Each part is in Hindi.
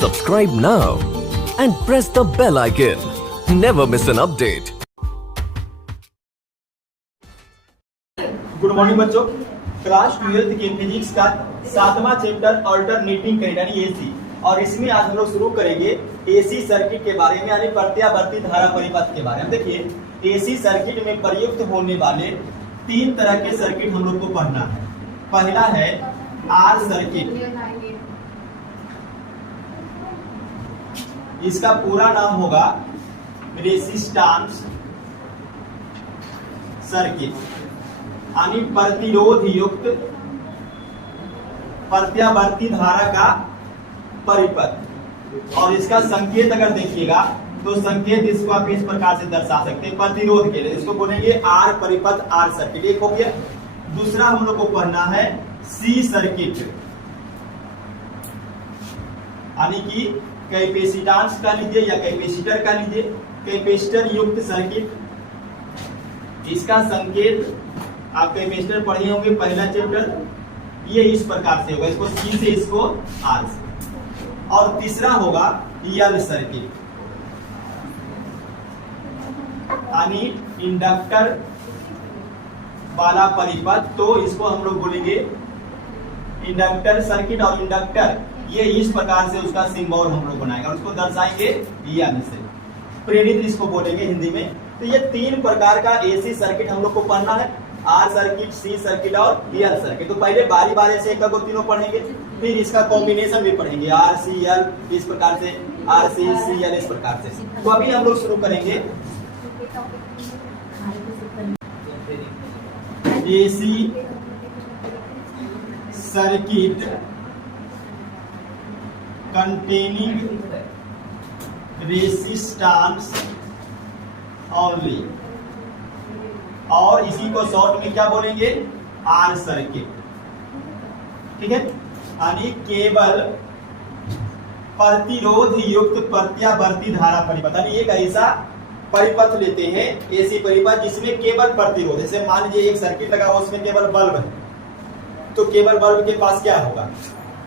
Subscribe now and press the bell icon. Never miss an update. Good morning बच्चों, क्लास 12th के फिजिक्स का 7वां चैप्टर अल्टरनेटिंग करंट यानी एसी, और इसमें आज हम लोग शुरू करेंगे एसी सर्किट के बारे में यानी प्रत्यावर्ती धारा परिपथ के बारे में। देखिए, एसी सर्किट में प्रयुक्त होने वाले 3 तरह के सर्किट हम लोग को पढ़ना है। पहला है आर सर्किट, इसका पूरा नाम होगा रेसिस्टेंस सर्किट यानी प्रतिरोध युक्त प्रत्यावर्ती धारा का परिपथ। और इसका संकेत अगर देखिएगा तो संकेत इसको आप इस प्रकार से दर्शा सकते हैं। प्रतिरोध के लिए इसको बोलेंगे आर परिपथ, आर सर्किट, एक हो गया। दूसरा हम लोग को पढ़ना है सी सर्किट यानी कि कैपेसिटेंस का लीजिए या कैपेसिटर का लीजिए, कैपेसिटर युक्त सर्किट। इसका संकेत आप कैपेसिटर पढ़े होंगे पहला चैप्टर, ये इस प्रकार से होगा, इसको सी से इसको आर से। और तीसरा होगा एल सर्किट यानी इंडक्टर वाला परिपथ, तो इसको हम लोग बोलेंगे इंडक्टर सर्किट। और इंडक्टर ये इस प्रकार से उसका सिंबल हम लोग बनाएंगे और उसको दर्शाएंगे एल से, प्रेरित इसको बोलेंगे हिंदी में। तो ये 3 प्रकार का एसी सर्किट हम लोग को पढ़ना है, आर सर्किट, सी सर्किट और एल सर्किट। तो पहले बारी बारी से एक को तीनों पढ़ेंगे, फिर इसका कॉम्बिनेशन भी पढ़ेंगे, आर सी एल इस प्रकार से, आर सी सी एल इस प्रकार से। तो अभी हम लोग शुरू करेंगे AC circuit containing resistance only, और इसी को शॉर्ट में क्या बोलेंगे, आर सर्किट। ठीक है, यानी केवल प्रतिरोध युक्त प्रत्यावर्ती धारा परिपथ, यानी एक ऐसा परिपथ लेते हैं एसी परिपथ जिसमें केवल प्रतिरोध, जैसे मान लीजिए एक सर्किट लगा हुआ उसमें केवल बल्ब है, तो केवल बल्ब के पास क्या होगा,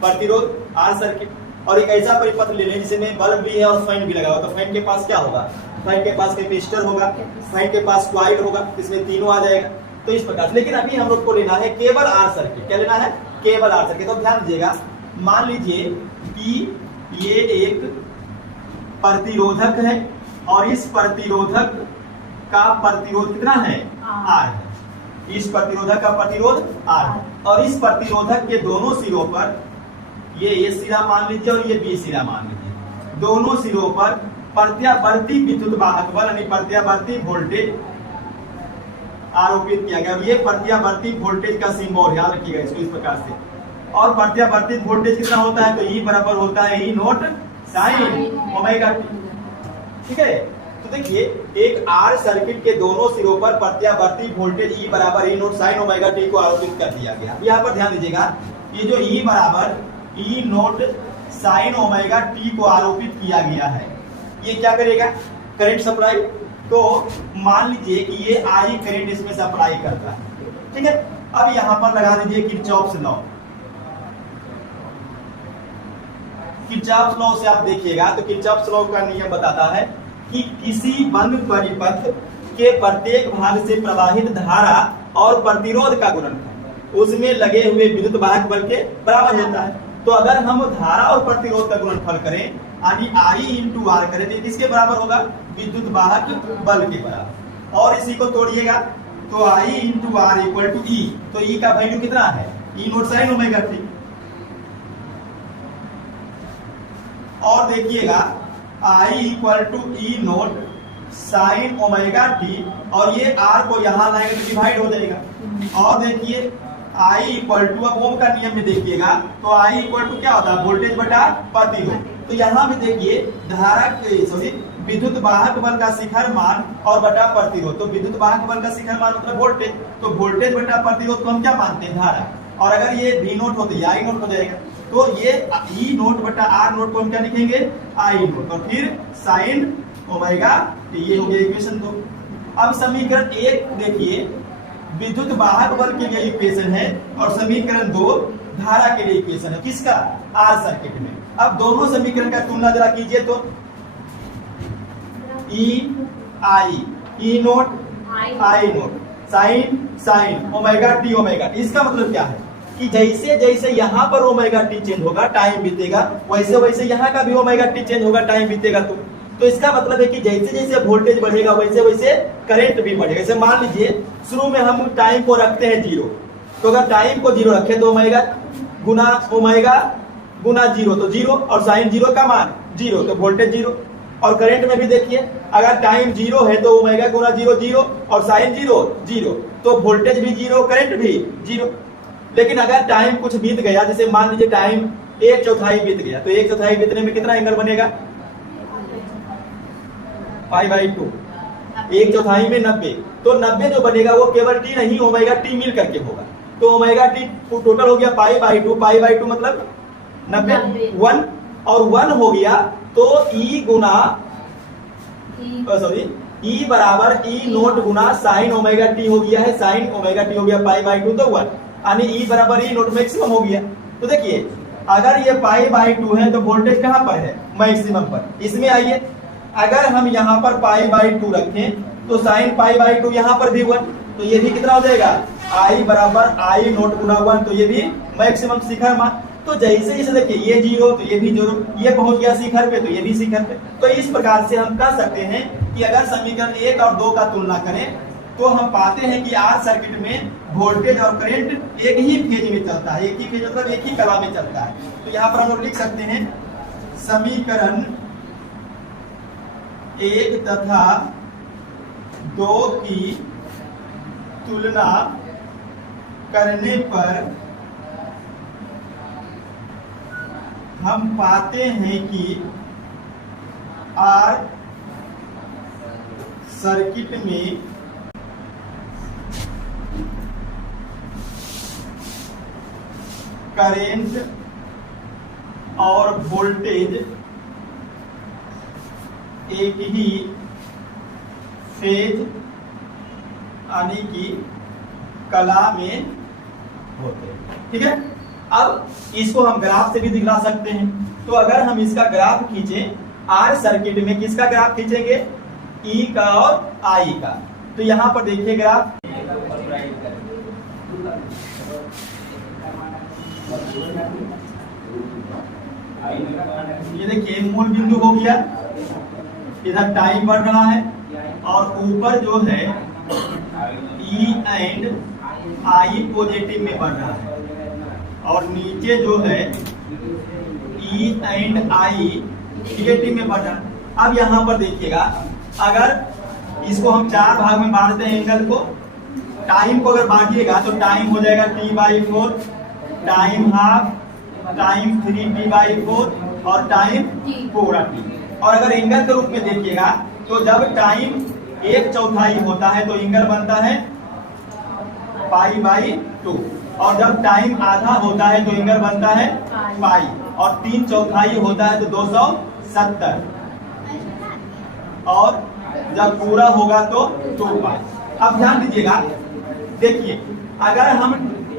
प्रतिरोध, आर सर्किट। और एक ऐसा परिपथ ले लें जिसमें बल्ब भी है और फैन भी लगा हुआ, तो फैन के पास क्या होगा, फैन के पास कैपेसिटर होगा, फैन के पास कॉइल होगा, इसमें तीनों आ जाएगा। तो इस प्रकार से, लेकिन अभी हम लोग को लेना है केवल आर सर्किट। क्या लेना है, केवल आर सर्किट। तो ध्यान दीजिएगा, मान लीजिए कि ये एक प्रतिरोधक है और इस प्रतिरोधक का प्रतिरोध कितना है, आर है। इस प्रतिरोधक का प्रतिरोध आर है और इस प्रतिरोधक के दोनों सिरों पर, ये ए सिरा मान लीजिए और ये बी सिरा मान लीजिए, दोनों सिरों पर प्रत्यावर्ती विद्युत वाहक बल यानी प्रत्यावर्ती वोल्टेज आरोपित किया गया। ये प्रत्यावर्ती वोल्टेज का सिंबल, याद रखिएगा इसको इस प्रकार से। और प्रत्यावर्ती वोल्टेज कितना होता है, तो ई बराबर होता है E naught sine omega T. ठीक है, तो देखिए एक आर सर्किट के दोनों सिरों पर प्रत्यावर्ती वोल्टेज ई बराबर ई नोट साइन ओमेगा टी को आरोपित कर दिया गया। यहाँ पर ध्यान दीजिएगा, ये जो ई बराबर ई नोट साइन ओमेगा टी को आरोपित किया गया है, ये क्या करेगा, करंट सप्लाई। तो मान लीजिए कि ये आई करंट इसमें सप्लाई करता है। ठीक है, अब यहां पर लगा दीजिए किरचॉफ्स लॉ। किरचॉफ्स लॉ से आप देखिएगा तो किरचॉफ्स लॉ का नियम बताता है कि किसी बंद परिपथ के प्रत्येक भाग से प्रवाहित धारा और प्रतिरोध का गुणनफल उसमें लगे हुए विद्युत वाहक बल के बराबर होता है। तो अगर हम धारा और प्रतिरोध का गुणनफल करें यानी आई इंटू आर करें तो किसके बराबर होगा, विद्युत वाहक बल के बराबर। और इसी को तोड़िएगा तो I into R equal to E, तो ई का वैल्यू कितना है, E naught sine omega T. और देखिएगा I equal to E naught sine omega T, और ये आर को यहां लाएंगे तो डिवाइड हो जाएगा। और देखिए आई इक्वल टू, अब ओम का नियम में देखिएगा तो आई इक्वल टू क्या होता है, वोल्टेज बटा प्रतिरोध। तो यहाँ भी देखिए धारा विद्युत वाहक बल का शिखर मान और बटा प्रतिरोध, तो विद्युत वाहक बल का शिखर मान मतलब वोल्टेज, तो वोल्टेज बटा प्रतिरोध को हम क्या मानते हैं, धारा। और अगर ये वी नोट हो तो ये आई नोट हो जाएगा, तो ये ई नोट बटा आर नोट को हम क्या लिखेंगे, आई नोट, और फिर साइन ओमेगा, ये हो गया इक्वेशन 2। अब समीकरण 1 देखिए, विद्युत वाहक बल के लिए इक्वेशन है, और समीकरण 2 धारा के लिए इक्वेशन है, किसका? आर सर्किट में। अब दोनों समीकरण का तुलना जरा कीजिए तो E I, E naught I naught, sine sine, omega T omega T. इसका मतलब क्या है कि जैसे जैसे यहाँ पर ओमेगा टी चेंज होगा टाइम बीतेगा, वैसे वैसे यहाँ का भी ओमेगा टी चेंज होगा टाइम बीतेगा। तो इसका मतलब है कि जैसे जैसे वोल्टेज बढ़ेगा वैसे वैसे करंट भी बढ़ेगा। जैसे मान लीजिए शुरू में हम टाइम को रखते हैं 0, तो अगर टाइम को 0 रखें तो ओमेगा गुना 0 तो 0, और साइन 0 का मान 0 तो वोल्टेज 0। और करंट में भी देखिए अगर टाइम 0 है तो ओमेगा गुना 0 0 और साइन 0 0, तो वोल्टेज भी 0 करंट भी 0। लेकिन अगर टाइम कुछ बीत गया, जैसे मान लीजिए टाइम 1/4 बीत गया, तो 1/4 बीतने में कितना एंगल बनेगा? π/2, 1/4 में 90, तो 90 जो बनेगा वो केवल टी नहीं ओमेगा टी मिल करके होगा। तो ओमेगा टी टोटल हो गया π/2 मतलब 90, 1 और 1 हो गया तो ई गुना सॉरी ई बराबर ई नोट गुना साइन ओमेगा टी हो गया है, साइन ओमेगा टी हो गया π/2 तो 1, यानी ई बराबर ई नोट मैक्सिमम हो गया। तो देखिए अगर ये π/2 है तो वोल्टेज कहां पर है? मैक्सिमम पर। इसमें आइए अगर हम यहाँ पर π/2 रखें तो साइन π/2 यहाँ पर भी 1, तो ये भी कितना हो जाएगा? आई बराबर आई नोट गुना 1, तो ये भी मैक्सिमम शिखर मान। तो जैसे जैसे देखिए ये 0 तो ये भी 0, ये पहुंच गया शिखर पे तो ये भी शिखर पे। तो इस प्रकार से हम कह सकते हैं कि अगर समीकरण 1 और 2 का तुलना करें तो हम पाते हैं कि आर सर्किट में वोल्टेज और करंट एक ही फेज में चलता है, एक ही फेज मतलब एक ही कला में चलता है। तो यहाँ पर हम लोग लिख सकते हैं समीकरण 1 तथा 2 की तुलना करने पर हम पाते हैं कि आर सर्किट में करंट और वोल्टेज एक ही फेज यानी कि कला में होते हैं। ठीक है, अब इसको हम ग्राफ से भी दिखला सकते हैं। तो अगर हम इसका ग्राफ खींचे आर सर्किट में, किसका ग्राफ खींचेंगे? ई का और आई का। तो यहां पर देखिए ग्राफ, ये देखिए मूल बिंदु हो गया, इधर टाइम बढ़ रहा है और ऊपर जो है ई एंड आई पॉजिटिव में बढ़ रहा है और नीचे जो है ई एंड आई निगेटिव में बढ़ रहा है। अब यहाँ पर देखिएगा अगर इसको हम 4 भाग में बांटते हैं एंगल को, टाइम को अगर बांटिएगा तो टाइम हो जाएगा t/4, time half, time 3t/4 और टाइम पूरा t। और अगर एंगल के रूप में देखिएगा तो जब टाइम 1/4 होता है तो एंगल बनता है π/2, और जब टाइम आधा होता है तो एंगल बनता है पाई, और 3/4 होता है तो 270, और जब पूरा होगा तो 2π। अब ध्यान दीजिएगा, देखिए अगर हम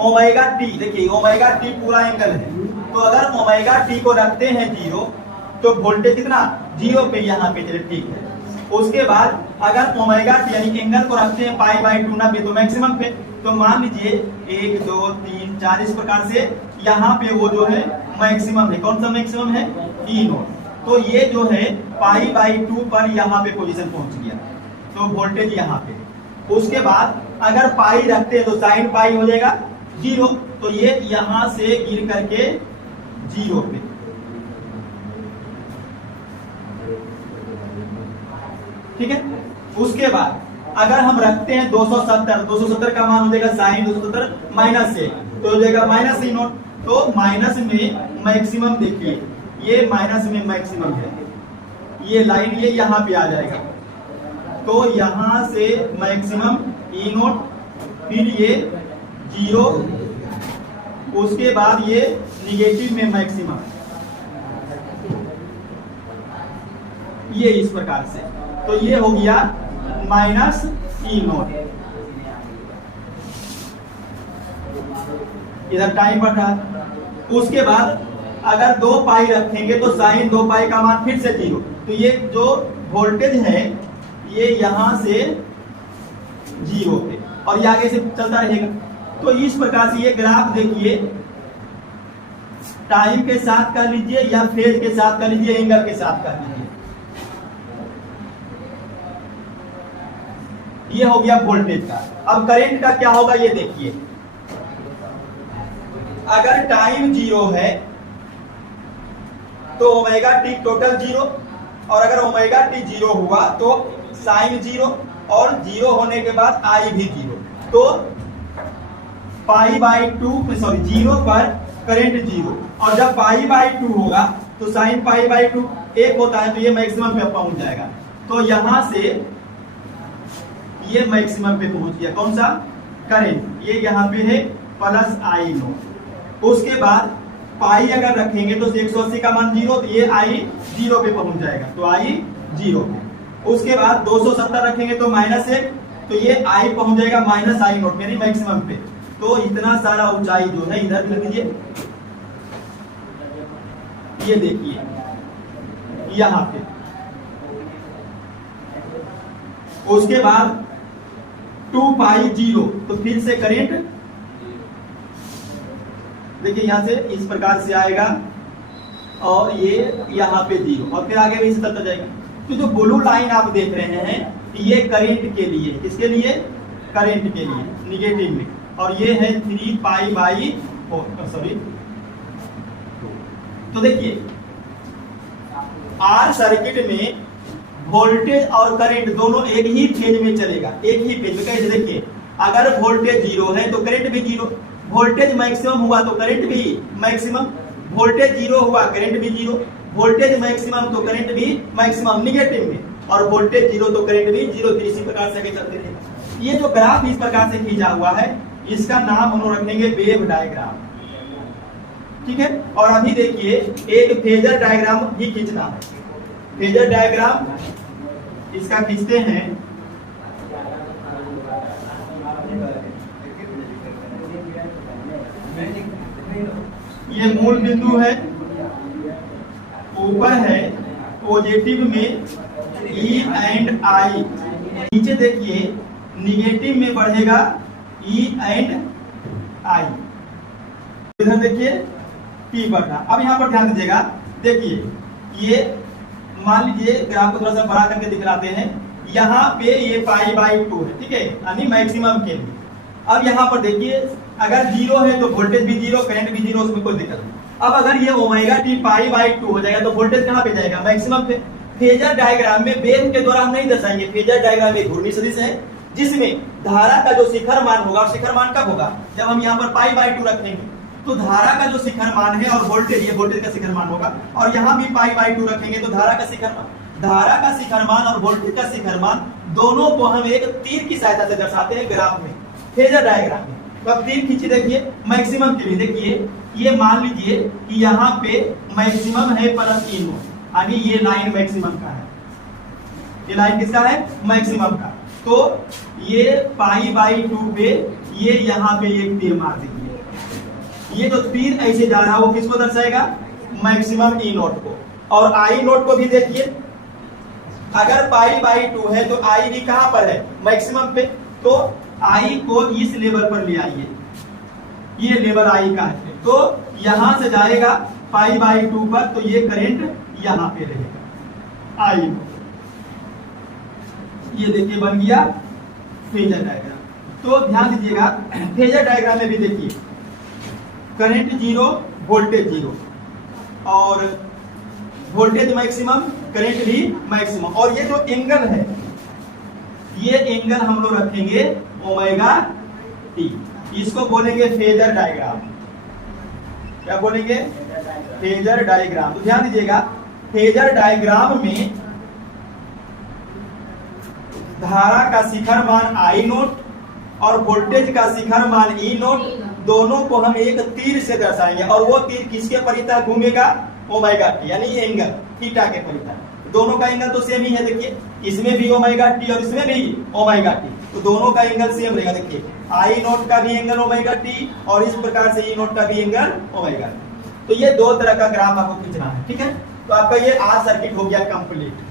ओमेगा टी, देखिए ओमेगा टी पूरा एंगल है, तो अगर ओमेगा टी को रखते हैं 0 तो वोल्टेज कितना? 0 पे यहाँ पे चले, ठीक है। उसके बाद अगर ओमेगा टी यानी एंगल को रखते हैं π/2 ना पे तो मैक्सिमम पे, तो मान लीजिए 1 2 3 4 इस प्रकार से यहाँ पे वो जो है मैक्सिमम है। कौन सा मैक्सिमम है? E note. तो ये जो है π/2 पर यहाँ पे पोजीशन पहुंच गया, तो वोल्टेज यहाँ पे। उसके बाद अगर पाई रखते हैं तो साइन पाई हो जाएगा 0, तो ये यहां से गिर करके 0 पे। ठीक है, उसके बाद अगर हम रखते हैं 270 का मान हो जाएगा साइन 270 माइनस से, तो हो जाएगा माइनस ई नोट। तो माइनस में मैक्सिमम देखिए, ये माइनस में मैक्सिमम है, ये लाइन ये यहाँ पे आ जाएगा, तो यहां से मैक्सिमम ई नोट, फिर ये 0, उसके बाद ये निगेटिव में मैक्सिमम, ये इस प्रकार से। तो ये हो गया माइनस ई नोट। इधर टाइम बढ़ रहा है उसके बाद अगर 2 पाई रखेंगे तो साइन 2 पाई का मान फिर से 0। तो ये जो वोल्टेज है ये यहां से 0 पे और ये आगे से चलता रहेगा। तो इस प्रकार से ये ग्राफ देखिए, टाइम के साथ कर लीजिए या फेज के साथ कर लीजिए, एंगल के साथ कर लीजिए। ये हो गया वोल्टेज का। अब करंट का क्या होगा ये देखिए, अगर टाइम 0 है तो ओमेगा टी टोटल 0, और अगर ओमेगा टी 0 हुआ तो साइन 0, और 0 होने के बाद आई भी 0। तो पाई बाई 2 सॉरी 0 पर करंट 0, और जब पाई बाई 2 होगा तो साइन पाई बाई 2 1 होता है, तो ये मैक्सिमम पे पहुंच जाएगा। तो यहां से ये मैक्सिमम पे पहुंच गया, कौन सा करंट, ये यहाँ पे है प्लस आई नोट। उसके बाद पाई अगर रखेंगे तो 180 का मान 0, तो ये आई 0 पे पहुंच जाएगा, तो आई 0 पे। उसके बाद 270 रखेंगे तो -1, तो ये आई पहुंच जाएगा माइनस आई नोट यानी मैक्सिमम पे। तो इतना सारा ऊंचाई जो है इधर भी लिख दीजिए, ये देखिए यहां पे। उसके बाद 2 पाई 0, तो फिर से करंट देखिए यहां से इस प्रकार से आएगा, और ये यहाँ पे 0, और फिर आगे भी इसी तरह जाएगा। तो जो ब्लू लाइन आप देख रहे हैं ये करंट के लिए, किसके लिए, करंट के लिए निगेटिव में, और ये है 3 पाई बाई 4 सॉरी। तो देखिए आर सर्किट में वोल्टेज और करंट दोनों एक ही फेज में चलेगा, एक ही फेज में। कैसे देखिए, अगर वोल्टेज 0 है तो करंट भी 0, वोल्टेज मैक्सिमम हुआ तो करंट भी मैक्सिमम, वोल्टेज 0 हुआ करंट भी 0, वोल्टेज मैक्सिमम तो करंट भी मैक्सिमम निगेटिव में, और वोल्टेज 0 तो करंट भी 0। इसी प्रकार से आगे चलते रहेगा। ये जो ग्राफ इस प्रकार से खींचा हुआ है इसका नाम हम लोग रखेंगे वेव डायग्राम, ठीक है। और अभी देखिए एक फेजर डायग्राम भी खींचना है। फेजर डायग्राम इसका खींचते हैं, ये मूल बिंदु है, ऊपर है पॉजिटिव में E एंड I, नीचे देखिए निगेटिव में बढ़ेगा E एंड I, इधर देखिए P बढ़ा। अब यहां पर ध्यान दीजिएगा, देखिए ये मान लीजिए ग्राफ को थोड़ा सा बड़ा करके दिखलाते हैं, यहाँ पे ये पाई बाई 2 है, ठीक है, यानी मैक्सिमम के लिए। अब यहाँ पर देखिए अगर 0 है तो वोल्टेज भी 0, करंट भी 0, उसमें कोई दिक्कत नहीं। अब अगर ये ओमेगा टी पाई बाई 2 हो जाएगा तो वोल्टेज कहाँ पे जाएगा, मैक्सिमम पे। फेजर डायग्राम में वेव के द्वारा हम नहीं दर्शाएंगे, फेजर डायग्राम में घूर्णी सदिश है जिसमें धारा का जो शिखर मान होगा, और शिखर मान कब होगा, जब हम यहाँ पर पाई बाई 2 रखेंगे, तो धारा का जो शिखर मान है और वोल्टेज, ये वोल्टेज का शिखर मान होगा, और यहाँ भी पाई बाई 2 रखेंगे तो धारा का शिखर मान, धारा का शिखर मान और वोल्टेज का शिखर मान दोनों को हम एक तीर की सहायता से दर्शाते हैं ग्राफ में, फेजर डायग्राम में। तो अब तीर खींचिए, देखिए मैक्सिमम के लिए, देखिए ये मान लीजिए कि यहाँ पे मैक्सिमम है प्लस ई नोट, यानी ये लाइन मैक्सिमम का है, ये लाइन किसका है, मैक्सिमम का। तो ये पाई बाई 2 पे ये यहाँ पे एक तीर मार दीजिए, ये जो तीर ऐसे जा रहा है वो किसको दर्शाएगा, मैक्सिमम ई नोट को। और आई नोट को भी देखिए, अगर पाई बाई 2 है तो आई भी कहां पर है, मैक्सिमम पे, तो आई को इस लेवल पर ले आइए, ये लेवल आई का है, तो यहां से जाएगा पाई बाई 2 पर, तो ये करंट यहां पे रहेगा आई। ये देखिए बन गया फेजर डायग्राम। तो ध्यान दीजिएगा फेजर डायग्राम में भी देखिए करंट 0, वोल्टेज 0, और वोल्टेज मैक्सिमम, करंट भी मैक्सिमम, और ये जो एंगल है ये एंगल हम लोग रखेंगे ओमेगा टी, इसको बोलेंगे फेजर डायग्राम। क्या बोलेंगे, फेजर डायग्राम। तो ध्यान दीजिएगा फेजर डायग्राम में धारा का शिखर मान आई नोट और वोल्टेज का शिखर मान ई नोट, दोनों को हम एक तीर से दर्शाएंगे, और वो तीर किसके परितः घूमेगा, ओमेगा टी, यानी एंगल थीटा के परितः। दोनों का एंगल तो सेम ही है, देखिए इसमें भी ओमेगा टी और इसमें भी ओमेगा टी, तो दोनों का एंगल सेम रहेगा। देखिए आई नोट का भी एंगल ओमेगा टी और इस प्रकार से ई नोट का भी एंगल ओमेगा। तो ये दो तरह का ग्राफ आपको खींचना है, ठीक है। तो आपका ये आर सर्किट हो गया कंप्लीट।